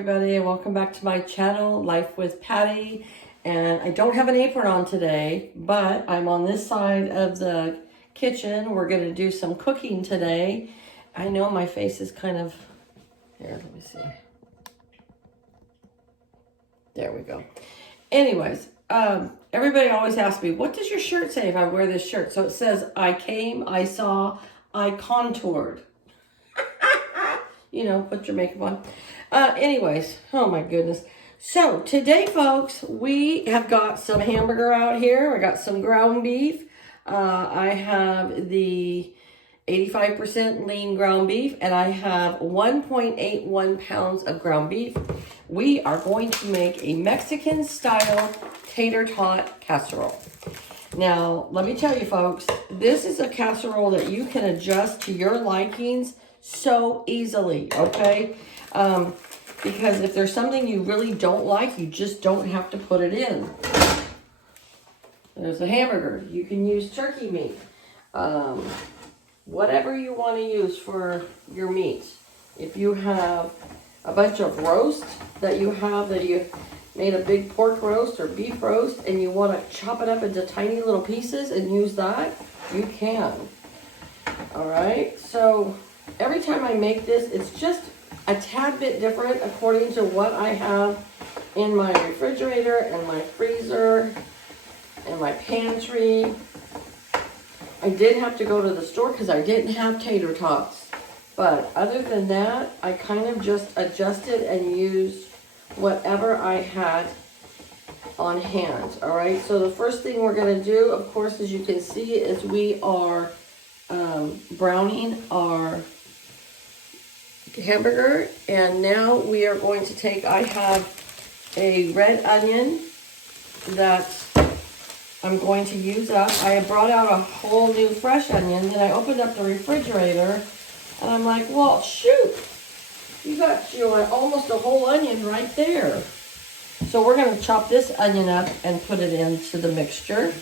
everybody, and welcome back to my channel, Life with Patty. And I don't have an apron on today, but I'm on this side of the kitchen. We're going to do some cooking today. I know my face is kind of... Here, let me see. There we go. Anyways, everybody always asks me, what does your shirt say if I wear this shirt? So it says, I came, I saw, I contoured. You know, put your makeup on. Anyways, oh my goodness. So today, folks, we have got some hamburger out here. I got some ground beef. I have the 85% lean ground beef, and I have 1.81 pounds of ground beef. We are going to make a Mexican style tater tot casserole. Now, let me tell you, folks, this is a casserole that you can adjust to your likings so easily, okay? Because if there's something you really don't like, you just don't have to put it in. There's a hamburger. You can use turkey meat. Whatever you want to use for your meats. If you have a bunch of roast that you made a big pork roast or beef roast and you want to chop it up into tiny little pieces and use that, you can. All right, so every time I make this, it's just a tad bit different according to what I have in my refrigerator and my freezer and my pantry. I did have to go to the store because I didn't have tater tots. But other than that, I kind of just adjusted and used whatever I had on hand. All right, so the first thing we're going to do, of course, as you can see, is we are browning our hamburger. And now we are going to take, I have a red onion that I'm going to use up. I brought out a whole new fresh onion, and I opened up the refrigerator, and I'm like, well, shoot, you got almost a whole onion right there. So we're going to chop this onion up and put it into the mixture.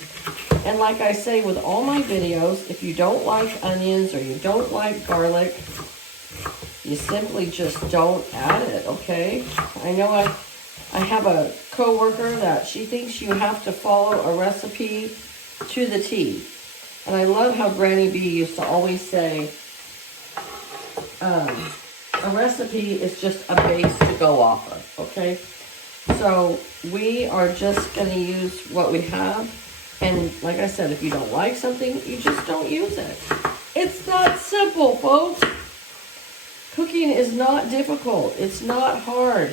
And like I say with all my videos, if you don't like onions or you don't like garlic, you simply just don't add it, okay? I know I have a coworker that she thinks you have to follow a recipe to the T. And I love how Granny B used to always say, a recipe is just a base to go off of, okay? So we are just going to use what we have. And like I said, if you don't like something, you just don't use it. It's that simple, folks. Cooking is not difficult. It's not hard.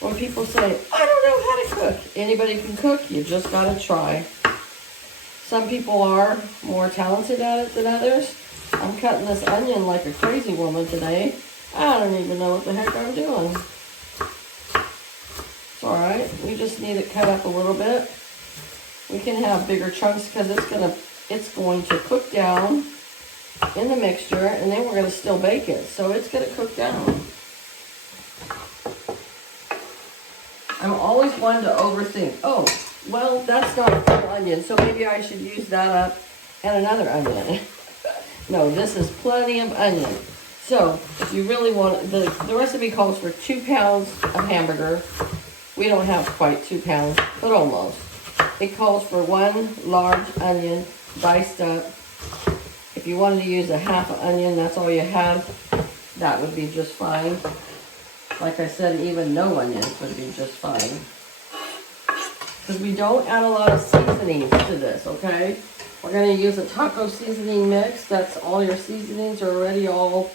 When people say, I don't know how to cook. Anybody can cook. You just got to try. Some people are more talented at it than others. I'm cutting this onion like a crazy woman today. I don't even know what the heck I'm doing. It's all right. We just need it cut up a little bit. We can have bigger chunks because it's going to cook down in the mixture, and then we're going to still bake it. So it's going to cook down. I'm always one to overthink. Oh, well, that's not a full onion, so maybe I should use that up and another onion. No, this is plenty of onion. So if you really want, the recipe calls for 2 pounds of hamburger. We don't have quite 2 pounds, but almost. It calls for 1 large onion diced up. If you wanted to use a half an onion, that's all you have, that would be just fine. Like I said, even no onions would be just fine. Because we don't add a lot of seasonings to this, okay? We're going to use a taco seasoning mix. That's all your seasonings are already all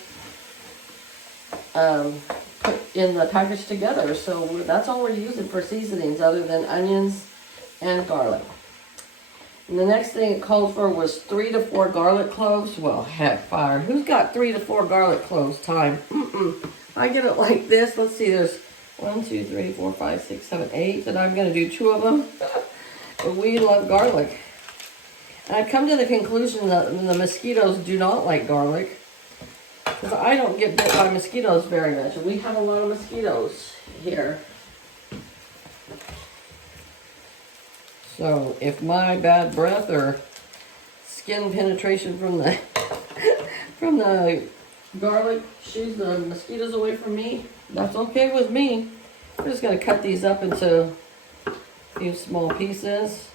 put in the package together. So that's all we're using for seasonings other than onions and garlic. And the next thing it called for was 3 to 4 garlic cloves. Well, heck, fire. Who's got 3 to 4 garlic cloves time? I get it like this. Let's see, there's 1, 2, 3, 4, 5, 6, 7, 8. And I'm going to do 2 of them. But we love garlic. And I've come to the conclusion that the mosquitoes do not like garlic. Because I don't get bit by mosquitoes very much. And we have a lot of mosquitoes here. So if my bad breath or skin penetration from the garlic shoos the mosquitoes away from me, That's okay with me. We're just gonna cut these up into a few small pieces.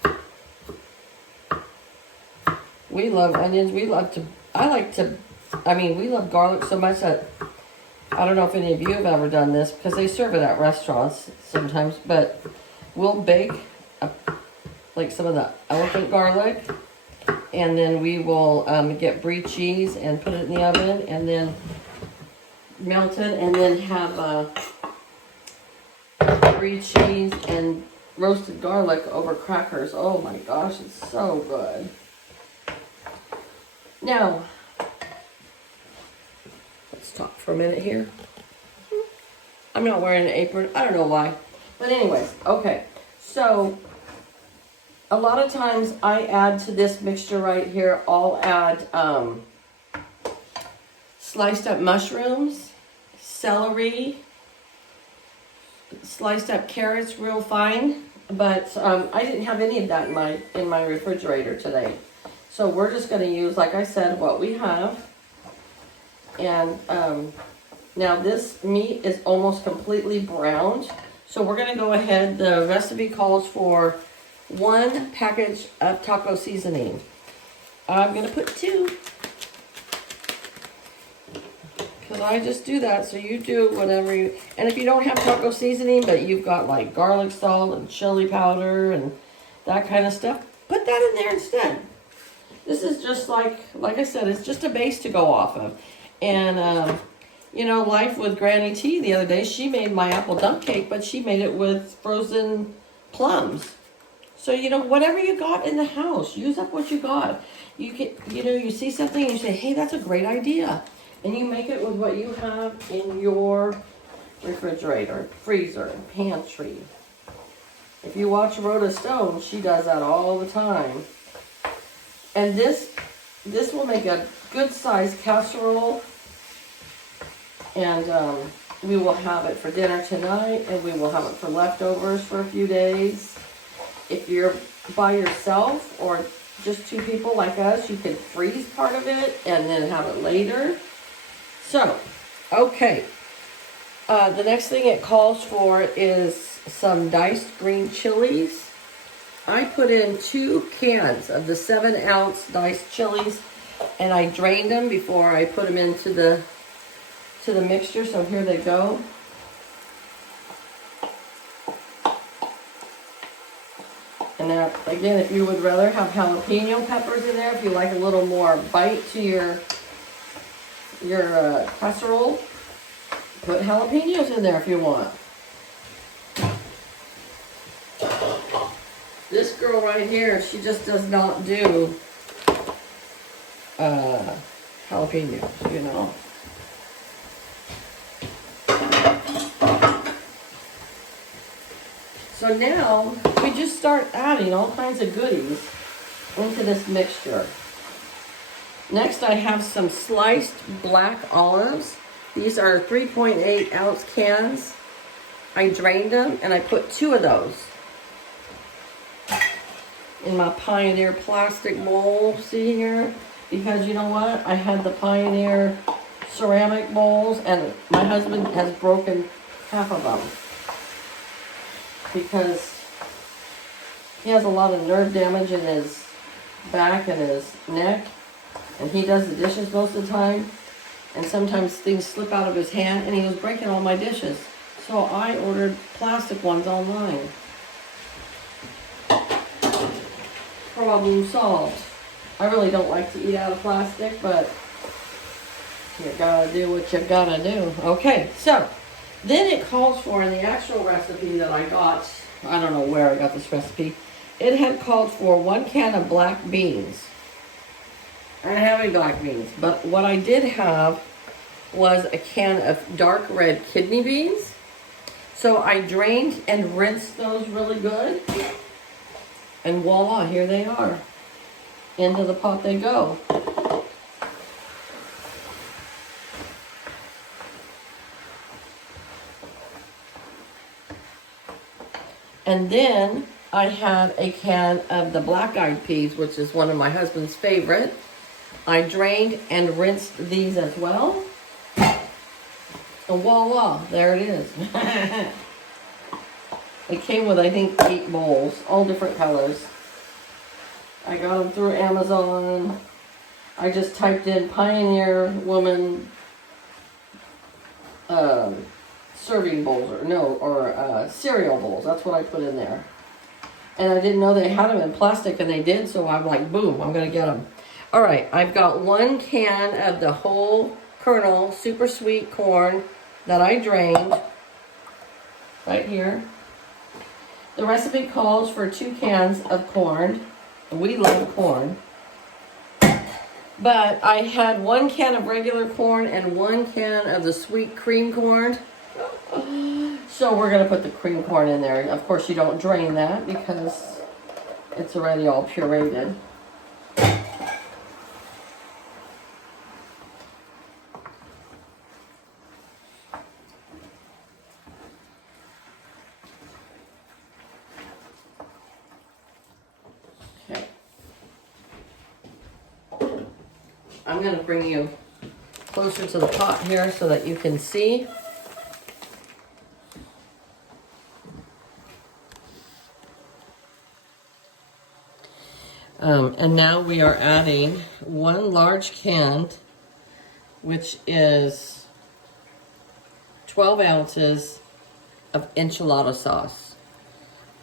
We love onions. We love garlic so much that I don't know if any of you have ever done this because they serve it at restaurants sometimes, but we'll bake like some of the elephant garlic, and then we will get brie cheese and put it in the oven and then melt it, and then have brie cheese and roasted garlic over crackers. Oh my gosh, it's so good. Now, let's talk for a minute here. I'm not wearing an apron. I don't know why. But anyways, okay. So, a lot of times I add to this mixture right here, I'll add sliced up mushrooms, celery, sliced up carrots real fine. But I didn't have any of that in my refrigerator today. So we're just going to use, like I said, what we have. And now this meat is almost completely browned. So we're going to go ahead. The recipe calls for 1 package of taco seasoning. I'm going to put 2. Because I just do that. So you do whatever you... And if you don't have taco seasoning, but you've got like garlic salt and chili powder and that kind of stuff, put that in there instead. This is just like I said, it's just a base to go off of. And, you know, life with Granny T the other day, she made my apple dump cake, but she made it with frozen plums. So, you know, whatever you got in the house, use up what you got. You can, you know, you see something and you say, hey, that's a great idea. And you make it with what you have in your refrigerator, freezer, pantry. If you watch Rhoda Stone, she does that all the time. And this will make a good sized casserole, and we will have it for dinner tonight, and we will have it for leftovers for a few days. If you're by yourself or just 2 people like us, you can freeze part of it and then have it later. So, okay. The next thing it calls for is some diced green chilies. I put in 2 cans of the 7-ounce diced chilies, and I drained them before I put them into the mixture. So here they go. And now, again, if you would rather have jalapeno peppers in there, if you like a little more bite to your casserole, put jalapenos in there if you want. This girl right here, she just does not do jalapenos, you know. So now, we just start adding all kinds of goodies into this mixture. Next, I have some sliced black olives. These are 3.8 ounce cans. I drained them, and I put 2 of those in my Pioneer plastic bowl, see here? Because you know what? I had the Pioneer ceramic bowls, and my husband has broken half of them because he has a lot of nerve damage in his back and his neck, and he does the dishes most of the time, and sometimes things slip out of his hand, and he was breaking all my dishes. So I ordered plastic ones online. Problem solved. I really don't like to eat out of plastic, but you gotta do what you gotta do. Okay, so then it calls for, in the actual recipe that I got, I don't know where I got this recipe, it had called for 1 can of black beans. I don't have any black beans, but what I did have was a can of dark red kidney beans. So I drained and rinsed those really good. And voila, here they are. Into the pot they go. And then I had a can of the black-eyed peas, which is one of my husband's favorite. I drained and rinsed these as well. And voila, there it is. It came with, I think, 8 bowls, all different colors. I got them through Amazon. I just typed in Pioneer Woman serving bowls, or cereal bowls. That's what I put in there. And I didn't know they had them in plastic, and they did, so I'm like, boom, I'm going to get them. All right, I've got 1 can of the whole kernel super sweet corn that I drained right here. The recipe calls for 2 cans of corn. We love corn. But I had 1 can of regular corn and 1 can of the sweet cream corn. So we're going to put the cream corn in there. Of course, you don't drain that because it's already all pureed. I'm going to bring you closer to the pot here so that you can see. And now we are adding 1 large can, which is 12 ounces of enchilada sauce.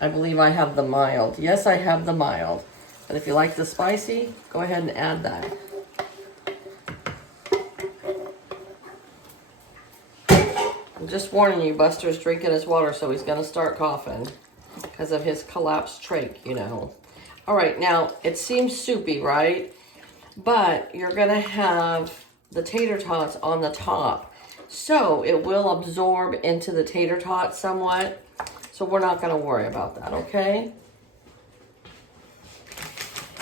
I believe I have the mild. Yes, I have the mild. But if you like the spicy, go ahead and add that. I'm just warning you, Buster's drinking his water, so he's going to start coughing because of his collapsed trach, you know. All right, now, it seems soupy, right? But you're going to have the tater tots on the top. So it will absorb into the tater tot somewhat. So we're not going to worry about that, okay?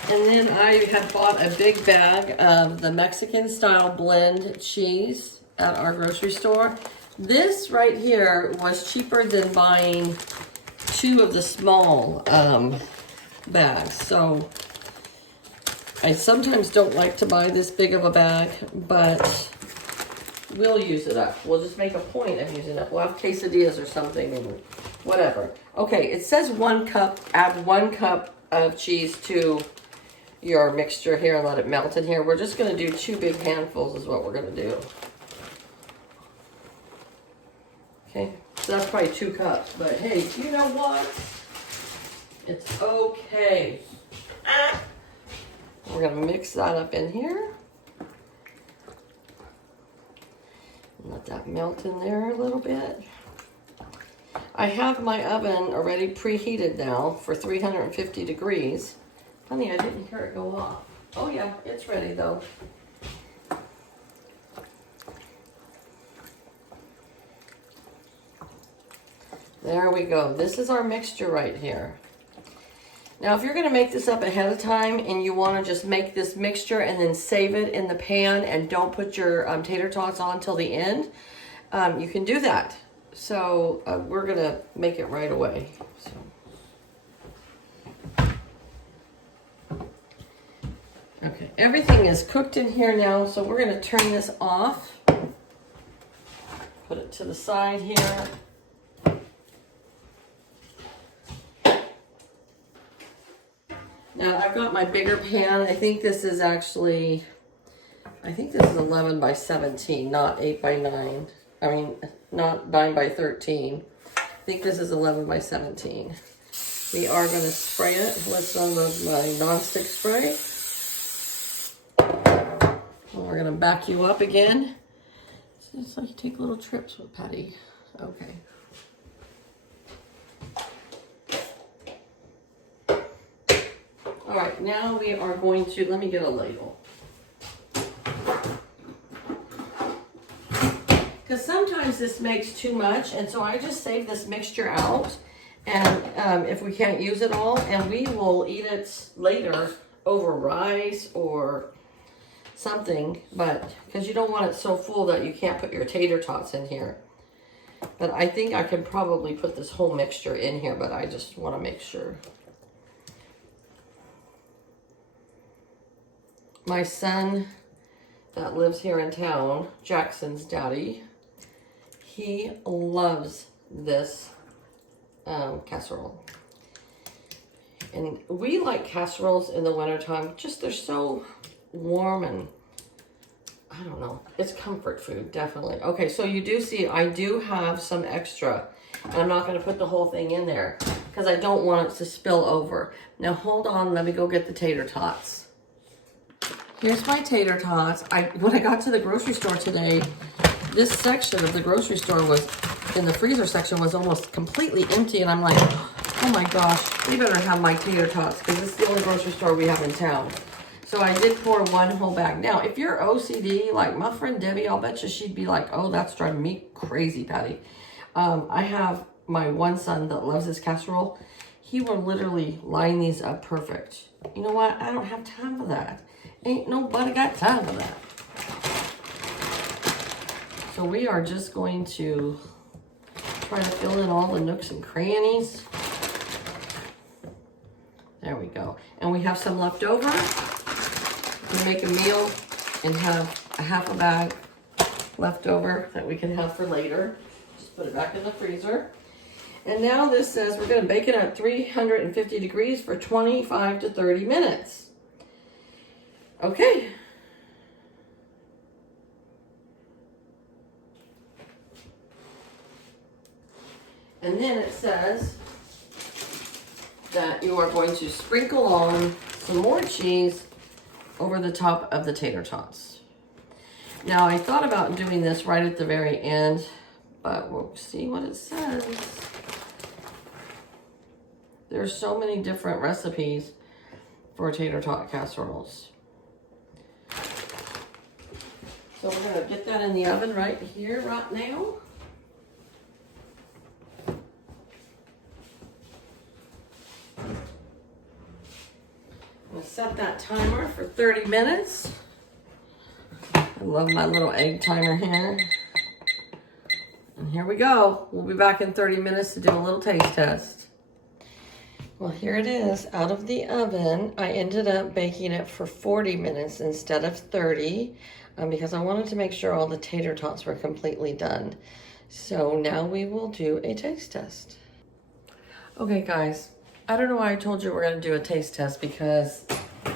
And then I had bought a big bag of the Mexican-style blend cheese at our grocery store. This right here was cheaper than buying 2 of the small bags. So I sometimes don't like to buy this big of a bag, but we'll use it up. We'll just make a point of using it. We'll have quesadillas or something, or whatever. Okay, it says 1 cup, add 1 cup of cheese to your mixture here and let it melt in here. We're just going to do 2 big handfuls is what we're going to do. Okay, so that's probably 2 cups, but hey, you know what? It's okay. We're going to mix that up in here. Let that melt in there a little bit. I have my oven already preheated now for 350 degrees. Honey, I didn't hear it go off. Oh yeah, it's ready though. There we go. This is our mixture right here. Now, if you're going to make this up ahead of time and you want to just make this mixture and then save it in the pan and don't put your tater tots on till the end, you can do that. So we're going to make it right away. So. Okay, everything is cooked in here now, so we're going to turn this off. Put it to the side here. Now, I've got my bigger pan. I think this is actually, 11 by 17, not 8 by 9. I mean, not 9 by 13. I think this is 11 by 17. We are going to spray it with some of my nonstick spray. And we're going to back you up again. It's like you take little trips with Patty. Okay. All right, now we are going to, let me get a ladle. Because sometimes this makes too much, and so I just save this mixture out, and if we can't use it all, and we will eat it later over rice or something, but because you don't want it so full that you can't put your tater tots in here. But I think I can probably put this whole mixture in here, but I just want to make sure. My son that lives here in town, Jackson's daddy, He loves this casserole. And we like casseroles in the wintertime. Just they're so warm and I don't know. It's comfort food, definitely. Okay, so you do see I do have some extra. And I'm not going to put the whole thing in there because I don't want it to spill over. Now hold on, let me go get the tater tots. Here's my tater tots. When I got to the grocery store today, this section of the grocery store was, in the freezer section, was almost completely empty. And I'm like, oh my gosh, we better have my tater tots because this is the only grocery store we have in town. So I did pour one whole bag. Now, if you're OCD, like my friend Debbie, I'll bet you she'd be like, oh, that's driving me crazy, Patty. I have my one son that loves this casserole. He will literally line these up perfect. You know what? I don't have time for that. Ain't nobody got time for that. So we are just going to try to fill in all the nooks and crannies. There we go. And we have some left over. We make a meal and have a half a bag left over that we can have for later. Just put it back in the freezer. And now this says we're going to bake it at 350 degrees for 25 to 30 minutes. Okay. And then it says that you are going to sprinkle on some more cheese over the top of the tater tots. Now, I thought about doing this right at the very end, but we'll see what it says. There's so many different recipes for tater tot casseroles. So we're going to get that in the oven right here, right now. I'm going to set that timer for 30 minutes. I love my little egg timer here. And here we go. We'll be back in 30 minutes to do a little taste test. Well, here it is out of the oven. I ended up baking it for 40 minutes instead of 30 because I wanted to make sure all the tater tots were completely done. So now we will do a taste test. Okay, guys. I don't know why I told you we're going to do a taste test because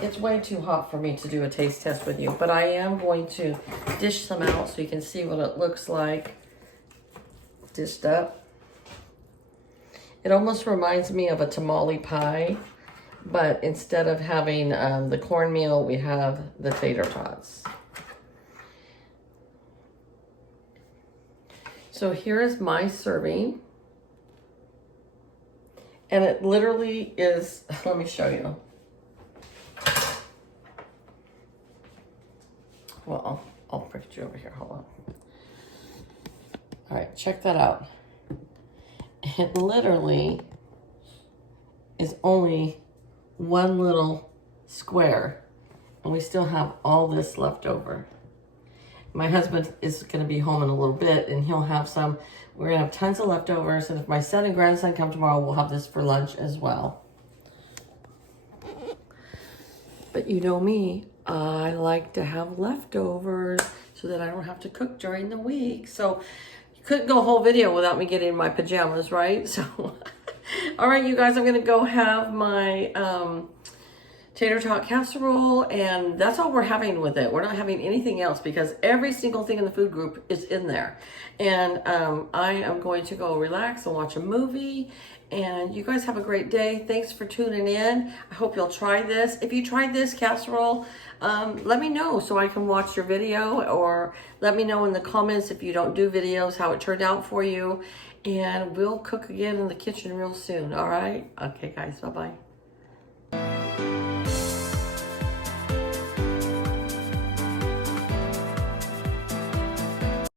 it's way too hot for me to do a taste test with you. But I am going to dish some out so you can see what it looks like dished up. It almost reminds me of a tamale pie, but instead of having the cornmeal, we have the tater tots. So here is my serving. And it literally is, let me show you. Well, I'll put you over here, hold on. All right, check that out. It literally is only one little square, and we still have all this left over. My husband is going to be home in a little bit, and he'll have some. We're going to have tons of leftovers, and if my son and grandson come tomorrow, we'll have this for lunch as well. But you know me, I like to have leftovers so that I don't have to cook during the week. So you couldn't go a whole video without me getting in my pajamas, right? So, all right, you guys, I'm going to go have my tater tot casserole, and that's all we're having with it. We're not having anything else because every single thing in the food group is in there. And I am going to go relax and watch a movie. And you guys have a great day. Thanks for tuning in. I hope you'll try this. If you tried this casserole, let me know so I can watch your video, or let me know in the comments if you don't do videos how it turned out for you. And we'll cook again in the kitchen real soon, all right? Okay, guys, bye-bye.